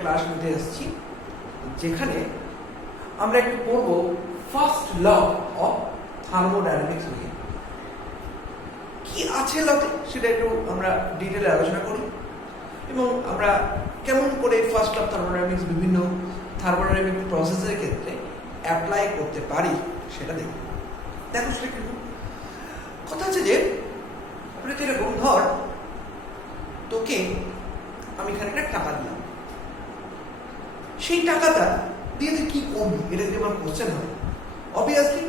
Class নিতে এসেছি, যেখানে আমরা একটু পড়ব ফার্স্ট ল অফ থার্মোডাইনামিক্স নিয়ে। কি আছে লতে সেটা একটু আমরা ডিটেলে আলোচনা করি এবং আমরা কেমন করে ফার্স্ট ল অফ থার্মোডাইনামিক্স বিভিন্ন থার্মোডাইনামিক প্রসেসের ক্ষেত্রে অ্যাপ্লাই করতে পারি সেটা দেখব। দেখো সেটা কিন্তু কথা হচ্ছে যে এরকম ধর তোকে আমি এখানে একটা টাকা দিলাম, সেই টাকাটা দিয়ে তুই কি করবি, এটা যদি আমার কোশ্চেন হয়, অবভিয়াসলি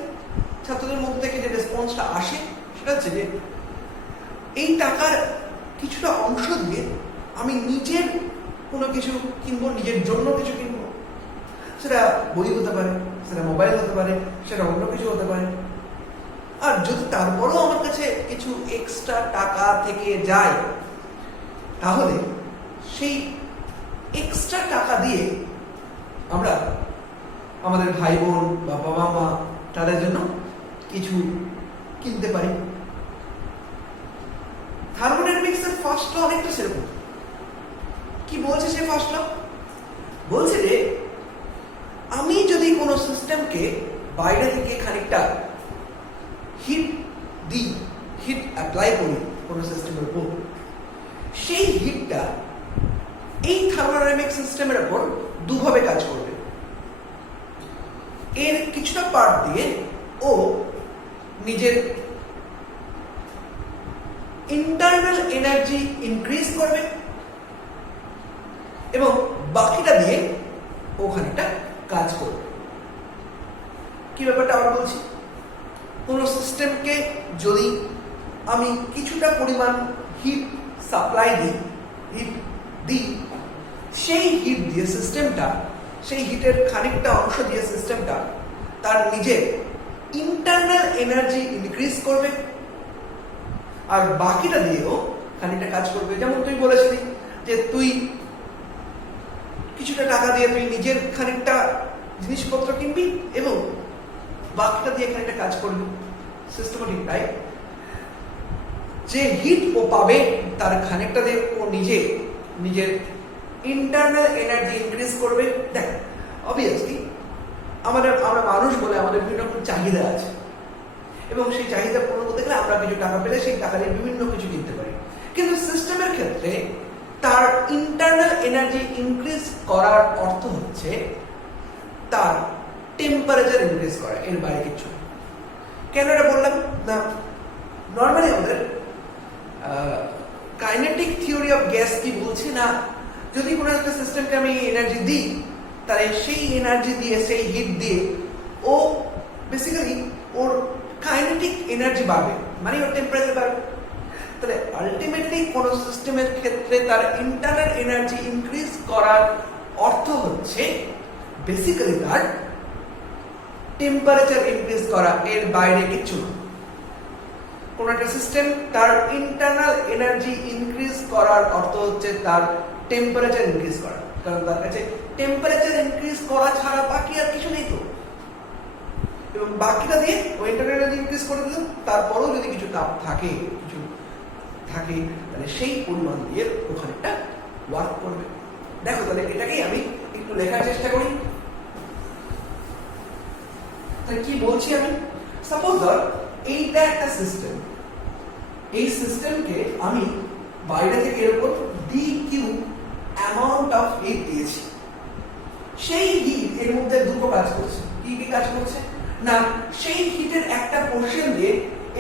ছাত্রদের মধ্যে থেকে যে রেসপন্সটা আসে সেটা হচ্ছে যে এই টাকার কিছুটা অংশ দিয়ে আমি নিজের কোনো কিছু কিনবো, নিজের জন্য কিছু কিনবো। সেটা বই হতে পারে, সেটা মোবাইল হতে পারে, সেটা অন্য কিছু হতে পারে। আর যদি তারপরেও আমার কাছে কিছু এক্সট্রা টাকা থেকে যায়, তাহলে সেই এক্সট্রা টাকা দিয়ে আমরা আমাদের ভাই বোন বা বাবা মা তাদের জন্য কিছু কিনতে পারি। থার্মোডাইনামিক্স এর ফার্স্ট ল অনেকটা সেরকম। কি বলছে সে ফার্স্ট ল? বলছে যে আমি যদি কোনো সিস্টেমকে বাইরে থেকে খানিকটা হিট দিই, হিট অ্যাপ্লাই করি কোনো সিস্টেমের উপর, সেই হিটটা এই থার্মোডাইনামিক সিস্টেমের উপর দুভাবে কাজ করবে। এর কিছুটা পার্ট দিয়ে ও নিজের ইন্টারনাল এনার্জি ইনক্রিজ করবে এবং বাকিটা দিয়ে ওখানেটা কাজ করবে। কি ব্যাপারটা আবার বলছি, কোনো সিস্টেমকে যদি আমি কিছুটা পরিমাণ হিট সাপ্লাই দিই, সেই হিট দিয়ে সিস্টেমটা, সেই হিটের খানিকটা অংশ দিয়ে সিস্টেমটা তার নিজের ইন্টারনাল এনার্জি ইনক্রিজ করবে আর বাকিটা দিয়েও খানিকটা কাজ করবে। যেমন তুই বলেছিলি যে তুই কিছুটা টাকা দিয়ে তুই নিজের খানিকটা জিনিসপত্র কিনবি এবং বাকিটা দিয়ে খানিকটা কাজ করবি, সিস্টেমেটিক তাই। যে হিট ও পাবে তার খানিকটা দিয়ে ও নিজের ইন্টারনাল এনার্জি ইনক্রিজ করবে। দেখ, অবভিয়াসলি আমরা মানুষ বলে আমাদের বিভিন্ন রকম চাহিদা আছে এবং সেই চাহিদা পূরণ করতে গেলে আমরা কিছু টাকা পেলে সেই টাকা দিয়ে বিভিন্ন কিছু কিনতে পারি। কিন্তু সিস্টেমের ক্ষেত্রে তার ইন্টারনাল এনার্জি ইনক্রিজ করার অর্থ হচ্ছে তার টেম্পারেচার ইনক্রিজ করা, এর বাইরে কিছু। কেন এটা বললাম না, নর্মালি আমাদের কাইনেটিক থিওরি অফ গ্যাস কি বলছে না, যদি কোনো একটা সিস্টেমকে আমি এনার্জি দিই, তাহলে সেই এনার্জি দিয়ে, সেই হিট দিয়ে ও বেসিক্যালি ওর কাইনেটিক এনার্জি বাড়বে, মানে ওর টেম্পারেচার বাড়বে। তাহলে আলটিমেটলি কোনো সিস্টেমের ক্ষেত্রে তার ইন্টারনাল এনার্জি ইনক্রিজ করার অর্থ হচ্ছে বেসিক্যালি তার টেম্পারেচার ইনক্রিজ করা, এর বাইরে কিছু না। কোন একটা সিস্টেম তার ইন্টারনাল এনার্জি ইনক্রিজ করার অর্থ হচ্ছে তার টেম্পারেচার ইনক্রিজ করা, কারণ তার কাছে টেম্পারেচার ইনক্রিজ করা ছাড়া বাকি আর কিছু নেই তো। এবং বাকিটা দিয়ে ও ইন্টারনাল এনার্জি ইনক্রিজ করে দিল, তারপরেও যদি কিছু তাপ থাকে তাহলে সেই পরিমাণ দিয়ে ওখানেটা ওয়ার্ক করবে। দেখো, তাহলে এটাকেই আমি একটু লেখার চেষ্টা করি। তাহলে কি বলছি আমি, সাপোজ ধর এইটা একটা সিস্টেম, এই সিস্টেমকে আমি বাইরে থেকে এর উপর d q amount of heat দিয়েছি। সেই হিট এর মধ্যে দুটো কাজ করছে। কি কি কাজ করছে না, সেই হিটের একটা পোর্শন দিয়ে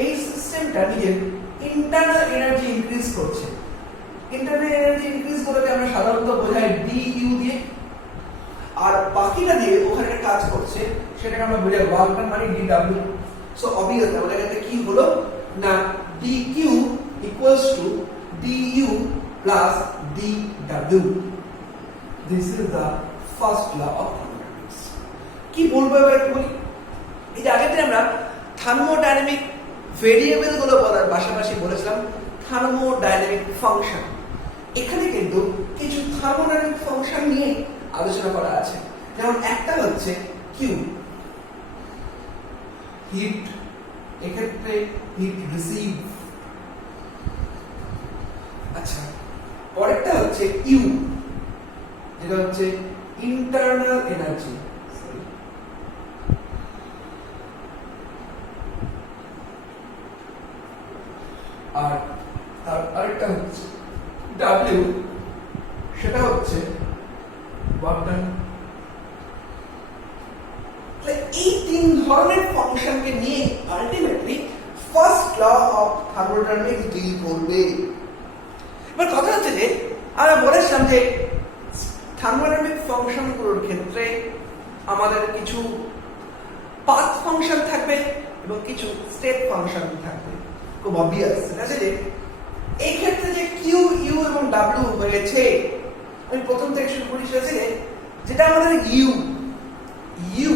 এই সিস্টেমটা নিজের ইন্টারনাল এনার্জি ইনক্রিজ করছে। ইন্টারনাল এনার্জি ইনক্রিজ করতে আমরা সাধারণত বোঝাই ডি ইউ দিয়ে, আর বাকিটা দিয়ে ওখানে কাজ করছে সেটাকে আমরা বোঝাই ওয়ার্ক ডান মানে ডি ডাব্লিউ। সো অবভিয়াসলি আমাদের কাছে কি হলো না, d q equals to d u plus d ডাব্লিউ। This is the first law of thermodynamics. কি বলবো এবার একটু বলি। এই যে আগের দিন আমরা থার্মোডাইনামিক ভেরিয়েবল গুলো বলার পাশাপাশি বলেছিলাম থার্মোডাইনামিক ফাংশন। এখানে কিন্তু কিছু থার্মোডাইনামিক ফাংশন নিয়ে আলোচনা করা আছে। যেমন একটা হচ্ছে কিউ, হিট, এক্ষেত্রে হিট রিসিভ। আচ্ছা, পরেরটা হচ্ছে ইউ, যেটা হচ্ছে ইন্টারনাল এনার্জি, আর আরেকটা হচ্ছে W, সেটা হচ্ছে ওয়ার্ক ডান। এই তিন ধরনের ফাংশনকে নিয়ে ultimately first law of thermodynamics deal করবে। এবার কথা হচ্ছে যে আমরা বলেছিলাম যে থার্মোডাইনামিক ফাংশনগুলোর ক্ষেত্রে আমাদের কিছু পাথ ফাংশন থাকবে এবং কিছু স্টেট ফাংশন থাকবে। খুব অবভিয়াস আছে যে এই ক্ষেত্রে যে কিউ, ইউ এবং ডাব্লিউ হয়েছে, আমি প্রথম থেকে শুরু করি, সেটা যেটা আমাদের ইউ, ইউ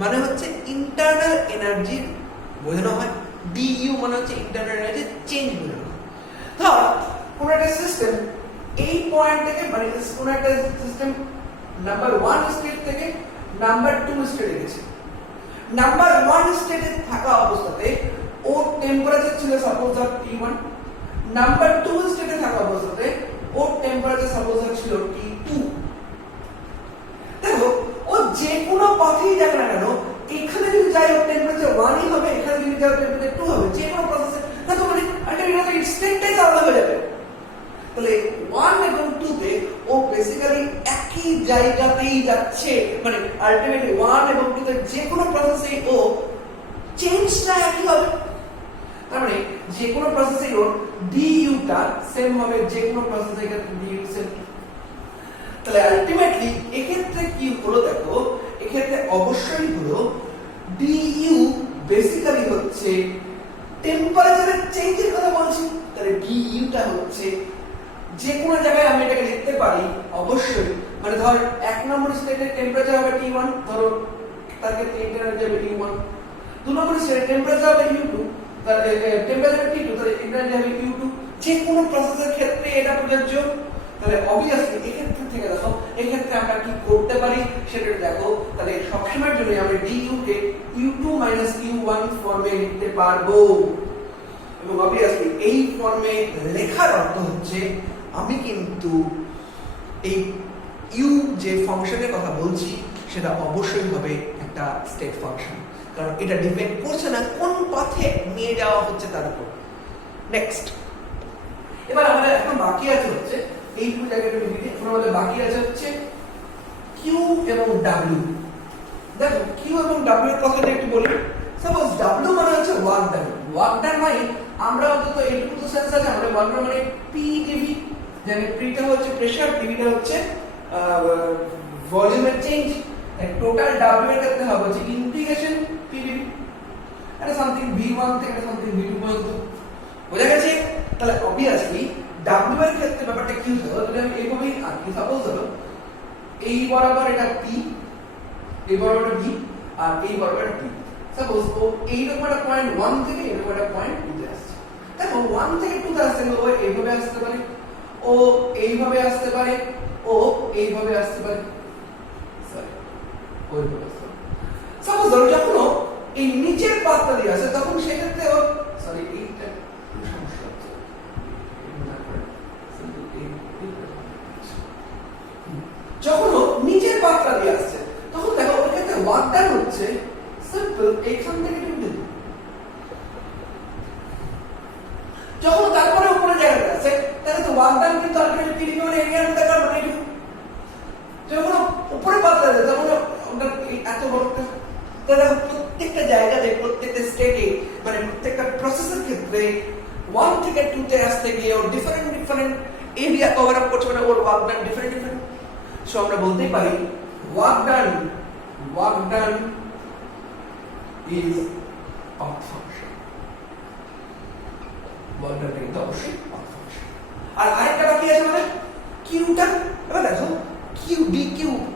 মানে হচ্ছে ইন্টারনাল এনার্জি বোঝানো হয়, ডিইউ মানে হচ্ছে ইন্টারনাল এনার্জি চেঞ্জ বোঝানো হয়। ধর কোন একটা সিস্টেম এই পয়েন্ট থেকে, মানে কোন একটা সিস্টেম নাম্বার 1 স্টেট থেকে নাম্বার 2 স্টেটে গেছে। নাম্বার 1 স্টেটে থাকা অবস্থাতে ওর টেম্পারেচার ছিল সাপোজ ধর T1, নাম্বার 2 স্টেটে থাকা অবস্থাতে ওর টেম্পারেচার সাপোজ ধর ছিল T2। দেখো ও যে কোনো পথেই যাক না কেন, এখানে যদি যাই ওর টেম্পারেচার 1ই হবে, এখানে যদি যাই ওর টেম্পারেচার 2 হবে, যে কোনো প্রসেসে না তো মানে আলটিমেটলি স্টেটটাই আলাদা হয়ে যাবে। তাহলে 1 এবং 2 তে ও বেসিক্যালি একই জায়গাতেই যাচ্ছে, মানে আলটিমেটলি 1 এবং 2 তে যে কোনো প্রসেসে ও চেঞ্জটা একই হবে। তার মানে যে কোনো প্রসেসে ওর du টা সেম হবে, যে কোনো প্রসেসে du সেম। তাহলে আলটিমেটলি এক্ষেত্রে কি হলো, দেখো এক্ষেত্রে অবশ্যই হলো du বেসিক্যালি হচ্ছে টেম্পারেচারের চেঞ্জের কথা বলছি। তাহলে du টা হচ্ছে যে কোনো জায়গায় আমি এটাকে লিখতে পারি অবশ্যই, মানে ধর 1 নম্বর স্টেটের টেম্পারেচার হবে T1, ধরো তার ক্ষেত্রে ইন্টারনাল যাবে U1, 2 নম্বর স্টেটের টেম্পারেচার হবে U2, তার টেম্পারেচার T2, তাহলে ইন্টারনাল যাবে U2। যে কোনো প্রসেসের ক্ষেত্রে এটা প্রযোজ্য। তাহলে অবভিয়াসলি এক্ষেত্রে থেকে দেখো এক্ষেত্রে আমরা কি করতে পারি সেটা দেখো। তাহলে সবসময়ের জন্য আমরা du কে U2 U1 ফর্মে লিখতে পারবো, এবং অবভিয়াসলি এই ফর্মে লেখার অর্থ হচ্ছে আমি কিন্তু এই ইউ যে ফাংশনের কথা বলছি সেটা অবশ্যই হবে একটা স্টেট ফাংশন, কারণ এটা ডিপেন্ড করছে না কোন পথে নিয়ে যাওয়া হচ্ছে তার উপর। নেক্সট, এবার আমাদের এখন বাকি আছে হচ্ছে এই দুটো জায়গাটা লিখে, এখন আমাদের বাকি আছে হচ্ছে কিউ এবং ডাব্লিউ। দেখো কিউ এবং ডাব্লিউ এর কথাটা একটু বলি। সাপোজ ডাব্লিউ মানে হচ্ছে ওয়ার্ক ডান। ওয়ার্ক ডান মানে আমরা অন্তত এইটুকু তো সেন্স আছে, আমরা ওয়ার্ক ডান মানে পিডিভি, জানি পিটা হচ্ছে প্রেসার, ডিভিটা হচ্ছে ভলিউমের চেঞ্জ। টোটাল ডাব্লিউ এর ক্ষেত্রে হবে হচ্ছে ইন্টিগ্রেশন পিডিভি, এটা সামথিং v1 থেকে সামথিং v2 পর্যন্ত। বোঝা গেছে? তাহলে অবভিয়াসলি ডাব্লিউ এর ক্ষেত্রে ব্যাপারটা কি হলো, যদি আমি এইভাবেই আঁকি, সাপোজ ধরো এই বরাবর এটা p, এই বরাবর v, আর এই বরাবর t। সাপোজ ও এইরকম একটা পয়েন্ট 1 থেকে এরকম একটা পয়েন্ট 2 তে আসছে। দেখো 1 থেকে 2 তে আসছে, ও এইভাবে আসতে পারে, ও এইভাবে আসতে পারে, ও এইভাবে আসতে পারে, সরি ওইভাবে আসতে পারে। সাপোজ ধরো যখন ও এই নিচের পাতটা দিয়ে আসে তখন সেক্ষেত্রে ও সরি এইটা একটু সমস্যা হচ্ছে, যখন ও নিচের পাতটা দিয়ে আসছে তখন দেখো ওর ক্ষেত্রে ওয়ার্ক ডান হচ্ছে সিম্পল এইখান থেকে টিপে, যখন তারপরে উপরে জায়গাটা আছে তাহলে তো ওয়ার্ক ডান কিন্তু আলটিমেটলি পিরিয়ড এরিয়ার মধ্যে কার মানে এটুকু। যখন উপরে পাতটা আছে তখন ওটা এত বড়টা, তাহলে প্রত্যেকটা জায়গাতে প্রত্যেকটা স্টেটে মানে প্রত্যেকটা প্রসেসের ক্ষেত্রে 1 থেকে 2 তে আসতে গিয়ে ওর ডিফারেন্ট এরিয়া কভার আপ করছে, মানে ওর ওয়ার্ক ডান ডিফারেন্ট। সো আমরা বলতেই পারি work done is path function. Work done কিন্তু অবশ্যই পাথ ফাংশন। আর আরেকটা বাকি আছে আমাদের কিউটা। এবার দেখো কিউ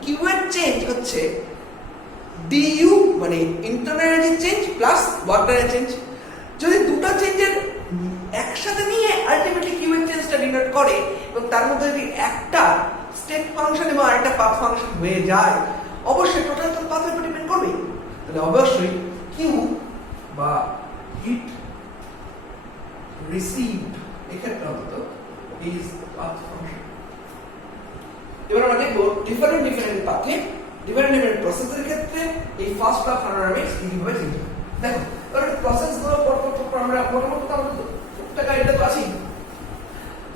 কিউ এর চেঞ্জ হচ্ছে du মানে internal energy change plus work ডানের চেঞ্জ। যদি দুটো চেঞ্জের একসাথে নিয়ে আলটিমেটলি কিউ এর চেঞ্জটা ডিনোট করে এবং তার মধ্যে যদি একটা স্টেট ফাংশন এবং আরেকটা পাথ ফাংশন হয়ে যায়, অবশ্যই টোটাল তো পাথের উপর ডিপেন্ড করবে। তাহলে অবশ্যই কিউ বা হিট রিসিভড এক্ষেত্রে অন্তত ইজ পাথ ফাংশন। এবার আমরা দেখবো ডিফারেন্ট পাথে ডিফারেন্ট প্রসেসের ক্ষেত্রে এই ফার্স্ট লা থার্মোডাইনামিক্স কিভাবে চেঞ্জ হয়। দেখো এবার প্রসেসগুলো পর আমরা মোটামুটি আমাদের টুকটাক আইডিয়া তো আছেই।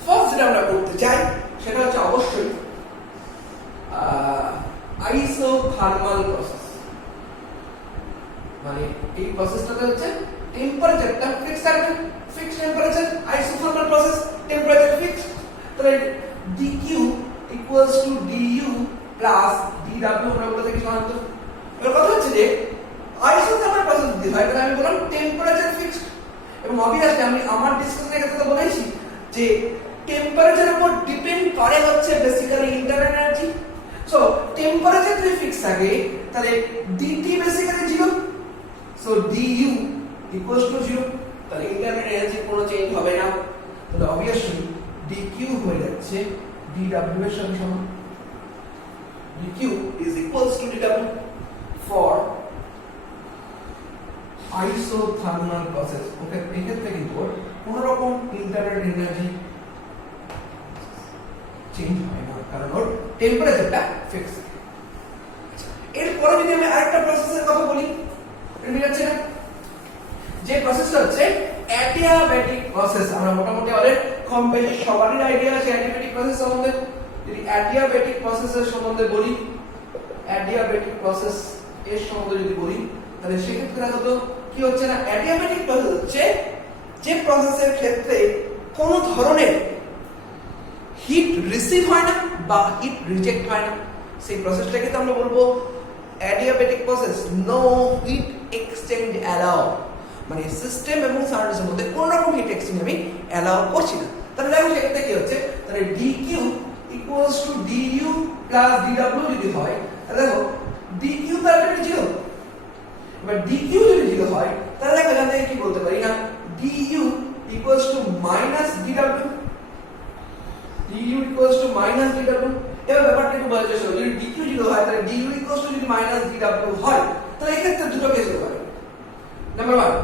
ফার্স্ট যেটা আমরা করতে চাই সেটা হচ্ছে অবশ্যই আইসোথার্মাল প্রসেস। মানে এই প্রসেসটাতে হচ্ছে টেম্পারেচারটা ফিক্স থাকবে, fix temperature, isothermal process, temperature fix. তাহলে dq equals to du plus dw আমরা বলে থাকি সমান্তর। এর কথা হচ্ছে যে আইসোথার্মাল প্রসেস যদি হয় তাহলে আমি বললাম টেম্পারেচার ফিক্সড, এবং অবভিয়াসলি আমি আমার ডিসকাশনের ক্ষেত্রে তো বলেছি যে টেম্পারেচারের উপর ডিপেন্ড করে হচ্ছে basically internal energy. So temperature যদি ফিক্স থাকে তাহলে dt basically 0, so du equals to 0, তাহলে ইন্টারনাল এনার্জি কোনো চেঞ্জ হবে না। তাহলে অবভিয়াসলি dq হয়ে যাচ্ছে dw এর সঙ্গে সমান। dq is equals to dw for isothermal process। ওকে, এই ক্ষেত্রে কিন্তু কোনো রকম ইন্টারনাল এনার্জি চেঞ্জ হয় না, কারণ ওর টেম্পারেচারটা ফিক্স। এরপরে যদি আমি আরেকটা প্রসেসের কথা বলি, এটা হচ্ছে যে প্রসেসটা হচ্ছে অ্যাডিয়াব্যাটিক প্রসেস। আমরা মোটামুটি আমাদের কম বেশি সবারই আইডিয়া আছে অ্যাডিয়াব্যাটিক প্রসেস সম্বন্ধে। যদি অ্যাডিয়াব্যাটিক প্রসেসের সম্বন্ধে বলি, অ্যাডিয়াব্যাটিক প্রসেস এর সম্বন্ধে যদি বলি তাহলে সেক্ষেত্রে দেখো তো কি হচ্ছে না, অ্যাডিয়াব্যাটিক প্রসেস হচ্ছে যে প্রসেসের ক্ষেত্রে কোনো ধরনের হিট রিসিভ হয় না বা হিট রিজেক্ট হয় না, সেই প্রসেসটাকে তো আমরা বলবো adiabatic process. No heat exchange allow, মানে সিস্টেম এবং সার্কিটের মধ্যে কোনো রকম হিট এক্সচেঞ্জ আমি অ্যালাউ করছি না। তাহলে দেখো সেক্ষেত্রে কি হচ্ছে, তাহলে dq equals to du plus dw যদি হয় তাহলে দেখো dq তো আলটিমেটলি 0, এবার dq যদি 0 হয় তাহলে দেখো এখান থেকে কি বলতে পারি না du equals to minus dw, du equals to minus dw। এবার ব্যাপারটা একটু বোঝার চেষ্টা করো, যদি dq 0 হয় তাহলে du equals to যদি minus dw হয় তাহলে এক্ষেত্রে দুটো কেস হতে পারে। নাম্বার 1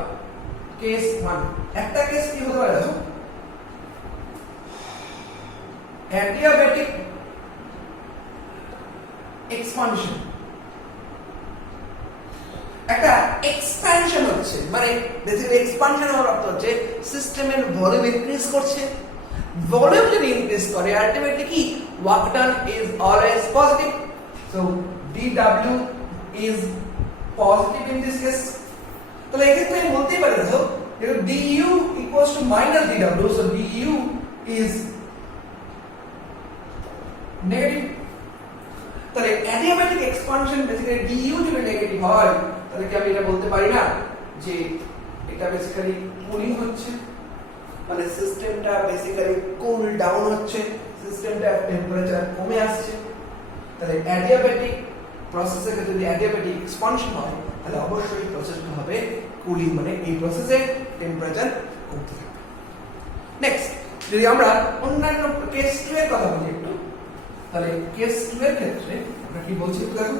কেস 1, একটা কেস কি হতে পারে দেখো, অ্যাডিয়াব্যাটিক এক্সপানশন, একটা এক্সপ্যানশন হচ্ছে, মানে বেসিক্যালি এক্সপানশন হওয়ার অর্থ হচ্ছে সিস্টেমের ভলিউম ইনক্রিজ করছে। ভলিউম যদি ইনক্রিজ করে আলটিমেটলি কি work done is always positive, so dw is positive in this case. তাহলে এক্ষেত্রে আমি বলতেই পারি দেখো du equals to minus dw, so du is negative. তাহলে অ্যাডিয়াব্যাটিক এক্সপানশন বেসিক্যালি du যদি নেগেটিভ হয় তাহলে কি আমি এটা বলতে পারি না যে এটা বেসিক্যালি কুলিং হচ্ছে, মানে সিস্টেমটা বেসিক্যালি কুল ডাউন হচ্ছে, সিস্টেমটা টেম্পারেচার কমে আসছে। তাহলে অ্যাডিয়াব্যাটিক প্রসেসের ক্ষেত্রে যদি অ্যাডিয়াব্যাটিক এক্সপানশন হয় তাহলে অবশ্যই প্রসেসটা হবে কুলিং, মানে এই প্রসেসে টেম্পারেচার কমতে থাকবে। নেক্সট যদি আমরা অন্যান্য কেস 2 এর কথা বলি একটু, তাহলে কেস 2 এর ক্ষেত্রে আমরা কি বলছি একটু দেখো।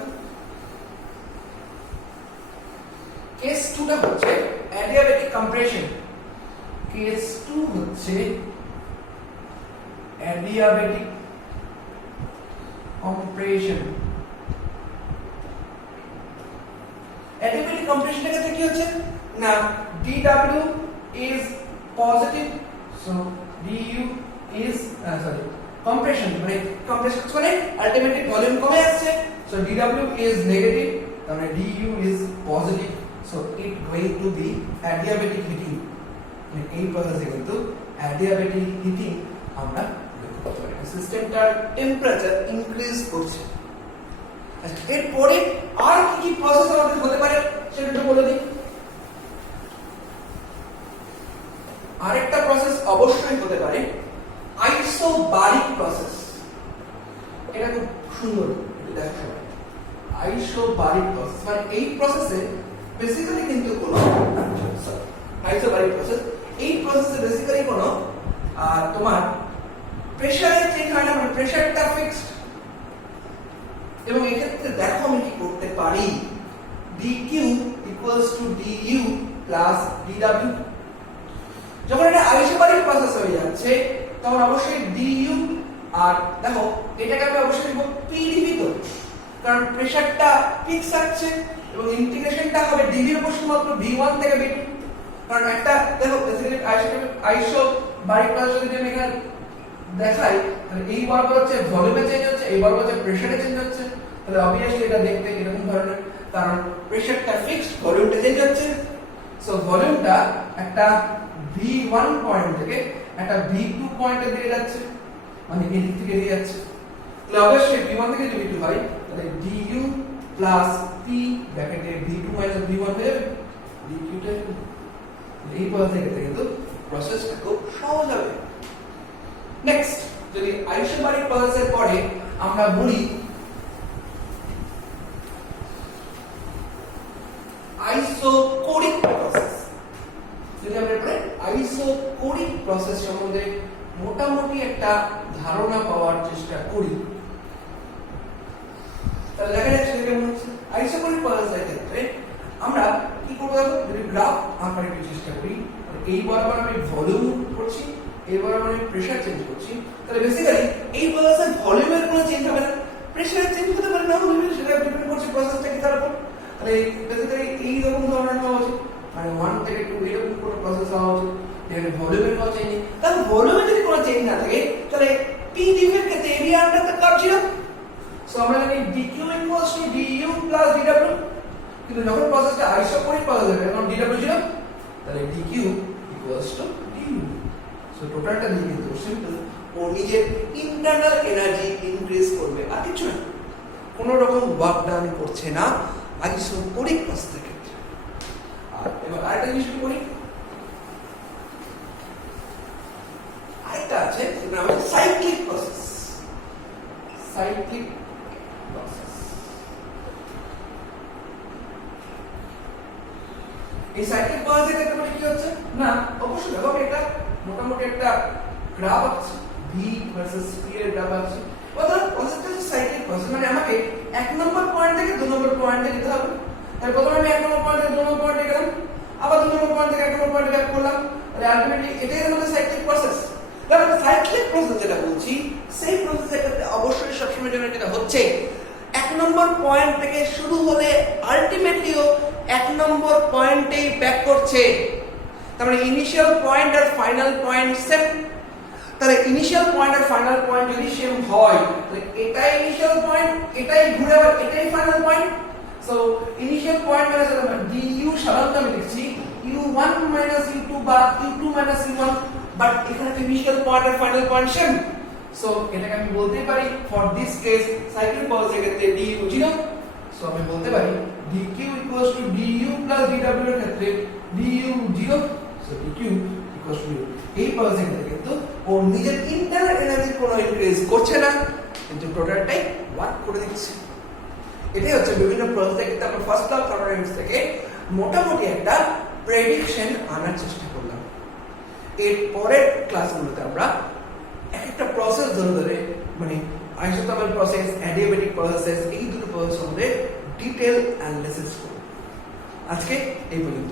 কেস 2 টা হচ্ছে অ্যাডিয়াব্যাটিক কম্প্রেশন, কেস 2 হচ্ছে অ্যাডিয়াব্যাটিক কম্প্রেশন। অ্যাডিয়াব্যাটিক কম্প্রেশনের ক্ষেত্রে কি হচ্ছে না dw is positive, so du is compression, মানে compression মানে ultimately volume কমে আসছে, so dw is negative, তাহলে du is positive, so it going to be adiabatic heating। মানে এই প্রসেসে কিন্তু adiabatic heating আমরা লক্ষ্য করতে পারি, সিস্টেমটার টেম্পারেচার ইনক্রিজ করছে। আচ্ছা এরপরে আর কি কি প্রসেস আমাদের হতে পারে সেটা একটু বলে দিই। আরেকটা প্রসেস অবশ্যই হতে পারে আইসোবারিক প্রসেস। এটা খুব সুন্দর, এটা দেখো সবাই, আইসোবারিক প্রসেস মানে এই প্রসেসে বেসিক্যালি কিন্তু কোনো আইসোবারিক প্রসেস, এই প্রসেসে বেসিক্যালি কোনো তোমার প্রেসারে চেঞ্জ হয় না, মানে প্রেসারটা ফিক্সড। এবং এক্ষেত্রে দেখো আমি কি করতে পারি, dq equals to du plus dw। যখন এটা আইসোবারিক প্রসেস হয়ে যাচ্ছে তখন অবশ্যই du আর দেখো এটাকে আমি অবশ্যই লিখব পিডিভি, তো কারণ প্রেসারটা ফিক্স আছে এবং ইন্টিগ্রেশনটা হবে ডিভি এর উপর শুধুমাত্র v1 থেকে v2, কারণ একটা দেখো বেসিক্যালি আইসোবারিক প্রসেস যদি আমি এখানে দেখাই তাহলে এই বরাবর হচ্ছে ভলিউমে চেঞ্জ হচ্ছে, এই বরাবর হচ্ছে প্রেসারে চেঞ্জ হচ্ছে, তাহলে অবভিয়াসলি এটা দেখতে এরকম ধরনের, কারণ প্রেসারটা ফিক্সড, ভলিউমটা চেঞ্জ হচ্ছে। সো ভলিউমটা একটা v1 পয়েন্ট থেকে একটা v2 পয়েন্টের দিকে যাচ্ছে, মানে এই দিক থেকে এগিয়ে যাচ্ছে। তাহলে অবশ্যই v1 থেকে যদি v2 হয় তাহলে du প্লাস p ব্র্যাকেটে v2 মাইনাস v1 হয়ে যাবে dq টা। এই পদ থেকে কিন্তু প্রসেসটা খুব সহজ হবে। নেক্সট যদি আইসোবারিক প্রসেসের পরে আমরা বলি আইসোকোরিক প্রসেস, যদি আমরা পরে আইসোকোরিক প্রসেস সম্বন্ধে মোটামুটি একটা ধারণা পাওয়ার চেষ্টা করি, তাহলে দেখা যাচ্ছে কেমন হচ্ছে। আইসোকোরিক প্রসেসের ক্ষেত্রে আমরা কি করব, যদি গ্রাফ আঁকার একটু চেষ্টা করি, এই বরাবর আমি ভলিউম করছি, এই বরাবর আমি প্রেসার চেঞ্জ করছি, তাহলে বেসিক্যালি এই প্রসেসের ভলিউমের কোনো চেঞ্জ হবে না, প্রেসার চেঞ্জ হতে পারে না, সেটা ডিপেন্ড করছে প্রসেসটা কি তার উপর। তাহলে বেসিক্যালি এই রকম ধরনের হওয়া উচিত, মানে 1 থেকে 2 এরকম কোনো প্রসেস হওয়া উচিত, যেখানে ভলিউমের কোনো চেঞ্জ নেই। তাহলে ভলিউমে যদি কোনো চেঞ্জ না থাকে তাহলে পি ডিভের ক্ষেত্রে এরিয়া আন্ডার দ্য কার্ভ ছিল, সো আমরা জানি dq equals to du plus dw, কিন্তু যখন প্রসেসটা আইসোকোরিক প্রসেস হবে তখন dw ছিল, তাহলে dq equals to du। So টোটালটা দিয়ে কিন্তু সিম্পল ও নিজের ইন্টারনাল এনার্জি ইনক্রিজ করবে, আর কিছু না, কোনো রকম ওয়ার্ক ডান করছে না আইসোকোরিক প্রসেসের ক্ষেত্রে। আর এবার আরেকটা জিনিস কি করি, আরেকটা আছে যেটা আমাদের সাইক্লিক প্রসেস। সাইক্লিক প্রসেস, এই সাইক্লিক প্রসেসের ক্ষেত্রে মানে কি হচ্ছে না, অবশ্যই দেখো এটা মোটামুটি একটা গ্রাফ আছে, v ভার্সেস p এর গ্রাফ আছে। অর্থাৎ প্রসেসটা হচ্ছে সাইক্লিক প্রসেস, মানে আমাকে 1 নম্বর পয়েন্ট থেকে 2 নম্বর পয়েন্টে যেতে হবে। তাহলে প্রথমে আমি 1 নম্বর পয়েন্ট থেকে 2 নম্বর পয়েন্টে গেলাম, আবার 2 নম্বর পয়েন্ট থেকে 1 নম্বর পয়েন্টে ব্যাক করলাম, তাহলে আলটিমেটলি এটাই আমাদের সাইক্লিক প্রসেস। তাহলে সাইক্লিক প্রসেস যেটা বলছি, সেই প্রসেসের ক্ষেত্রে অবশ্যই সবসময় যেন যেটা হচ্ছে 1 নম্বর পয়েন্ট থেকে শুরু হলে আলটিমেটলিও 1 নম্বর পয়েন্টেই ব্যাক করছে। তার মানে ইনিশিয়াল পয়েন্ট আর ফাইনাল পয়েন্ট সেম। তাহলে ইনিশিয়াল পয়েন্ট আর ফাইনাল পয়েন্ট যদি সেম হয় তাহলে এটাই ইনিশিয়াল পয়েন্ট, এটাই ঘুরে আবার এটাই final point. So initial point মানে du সাধারণত আমি লিখছি u1 u2 বা u2 u1, বাট এখানে ইনিশিয়াল পয়েন্ট আর ফাইনাল পয়েন্ট সেম। সো এটাকে আমি বলতে পারি ফর দিস কেস সাইক্লিক প্রসেসের ক্ষেত্রে du 0। সো আমি বলতে পারি dq equals to du plus dw এর ক্ষেত্রে du 0। So dq equals to এই প্রসেসের ক্ষেত্রে কিন্তু ও নিজের ইন্টারনাল এনার্জি কোনো ইনক্রিজ করছে না, কিন্তু টোটালটাই ওয়ার্ক করে দিচ্ছে। এটাই হচ্ছে বিভিন্ন প্রসেসের ক্ষেত্রে আমরা ফার্স্ট ক্লাস থর্মোডাইনামিক্স থেকে মোটামুটি একটা প্রেডিকশন আনার চেষ্টা করলাম। এর পরের ক্লাসগুলোতে আমরা একটা প্রসেস ধরে ধরে, মানে আইসোথার্মাল প্রসেস, অ্যাডিয়াবেটিক প্রসেস, এই দুটো প্রসেস সম্বন্ধে ডিটেল অ্যানালিসিস করব। আজকে এই পর্যন্ত।